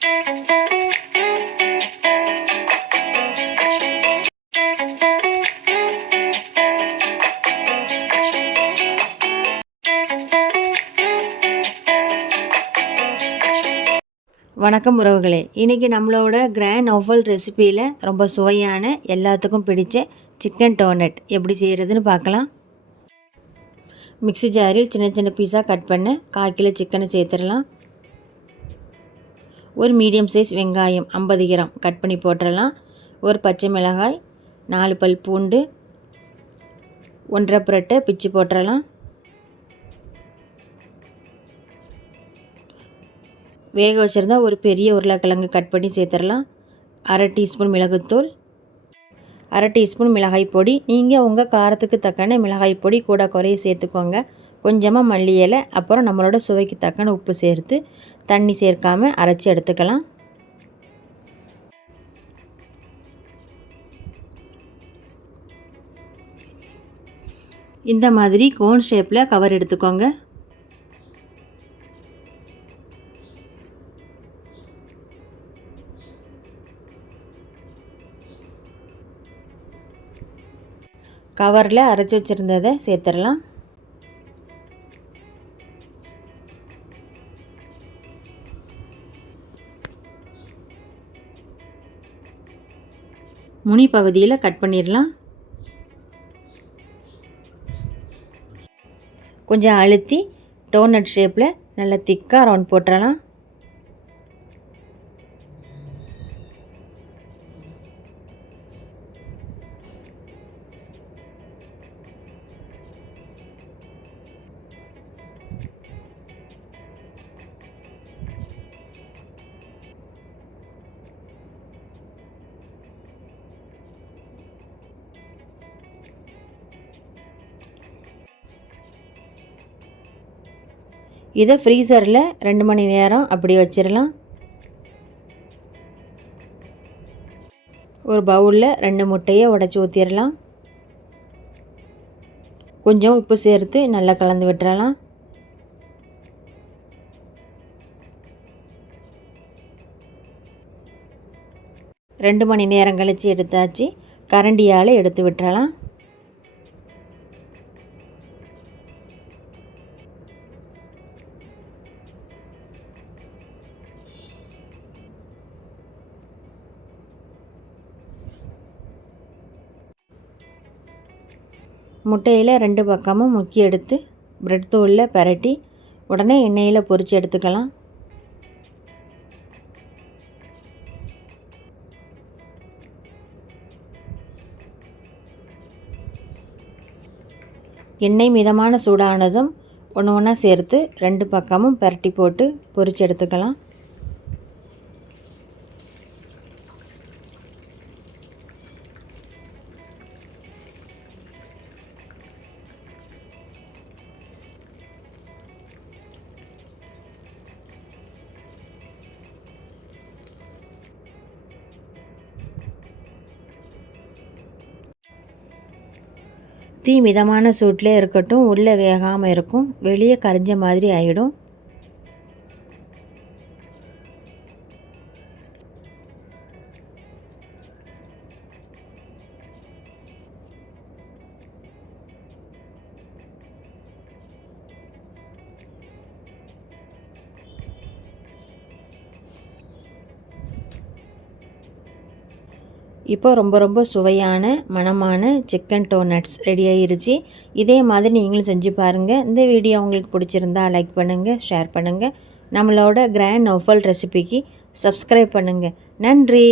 வணக்கம் உறவுகளே. இன்றைக்கி நம்மளோட கிராண்ட் ஓவல் ரெசிப்பியில் ரொம்ப சுவையான எல்லாத்துக்கும் பிடிச்ச சிக்கன் டோனட் எப்படி செய்கிறதுன்னு பார்க்கலாம். மிக்ஸி ஜாரில் சின்ன சின்ன பீஸாக கட் பண்ண கால் கிலோ சிக்கனை சேர்த்துடலாம். ஒரு மீடியம் சைஸ் வெங்காயம் ஐம்பது கிராம் கட் பண்ணி போட்டுடலாம். ஒரு பச்சை மிளகாய் நாலு பல் பூண்டு ஒன்றரை புரட்டை பிச்சு போட்டுடலாம். வேக வச்சுருந்தா ஒரு பெரிய உருளைக்கிழங்கு கட் பண்ணி சேர்த்துடலாம். அரை டீஸ்பூன் மிளகுத்தூள் அரை டீஸ்பூன் மிளகாய் பொடி. நீங்கள் உங்கள் காரத்துக்கு தக்கன மிளகாய் பொடி கூட குறைய சேர்த்துக்கோங்க. கொஞ்சமாக மல்லி இலை அப்புறம் நம்மளோட சுவைக்கு தக்கன உப்பு சேர்த்து தண்ணி சேர்க்காமல் அரைச்சி எடுத்துக்கலாம். இந்த மாதிரி கோன் ஷேப்பில் கவர் எடுத்துக்கோங்க. கவரில் அரைச்சி வச்சுருந்ததை சேர்த்துடலாம். முனி பகுதியில் கட் பண்ணிடலாம் கொஞ்சம் அழுத்தி டோனட் ஷேப்பில் நல்லா திக்காக ரவுண்ட் போட்டுடலாம் இதை ஃப்ரீசரில் ரெண்டு மணி நேரம் அப்படி வச்சிடலாம் ஒரு பவுலில் ரெண்டு முட்டையை உடச்சி ஊற்றிடலாம் கொஞ்சம் உப்பு சேர்த்து நல்லா கலந்து விட்டுறலாம். ரெண்டு மணி நேரம் கழித்து எடுத்தாச்சு. கரண்டியால் எடுத்து விட்டுறலாம். முட்டையில் ரெண்டு பக்கமும் முக்கி எடுத்து ப்ரெட் தூளில் பரட்டி உடனே எண்ணெயில் பொரித்து எடுத்துக்கலாம். எண்ணெய் மிதமான சூடானதும் ஒன்று ஒன்றா சேர்த்து ரெண்டு பக்கமும் பரட்டி போட்டு பொரித்து எடுத்துக்கலாம். தீ மிதமான சூட்டில் இருக்கட்டும் உள்ளே வேகாமல் இருக்கும் வெளியே கரைஞ்ச மாதிரி ஆகிடும் இப்போ ரொம்ப ரொம்ப சுவையான மனமான சிக்கன் டோனட்ஸ் ரெடி ஆயிருச்சு. இதே மாதிரி நீங்களும் செஞ்சு பாருங்கள் இந்த வீடியோ உங்களுக்கு பிடிச்சிருந்தா லைக் பண்ணுங்கள் ஷேர் பண்ணுங்கள் நம்மளோட கிராண்ட் நோஃபல் ரெசிபிக்கு சப்ஸ்கிரைப் பண்ணுங்கள் நன்றி!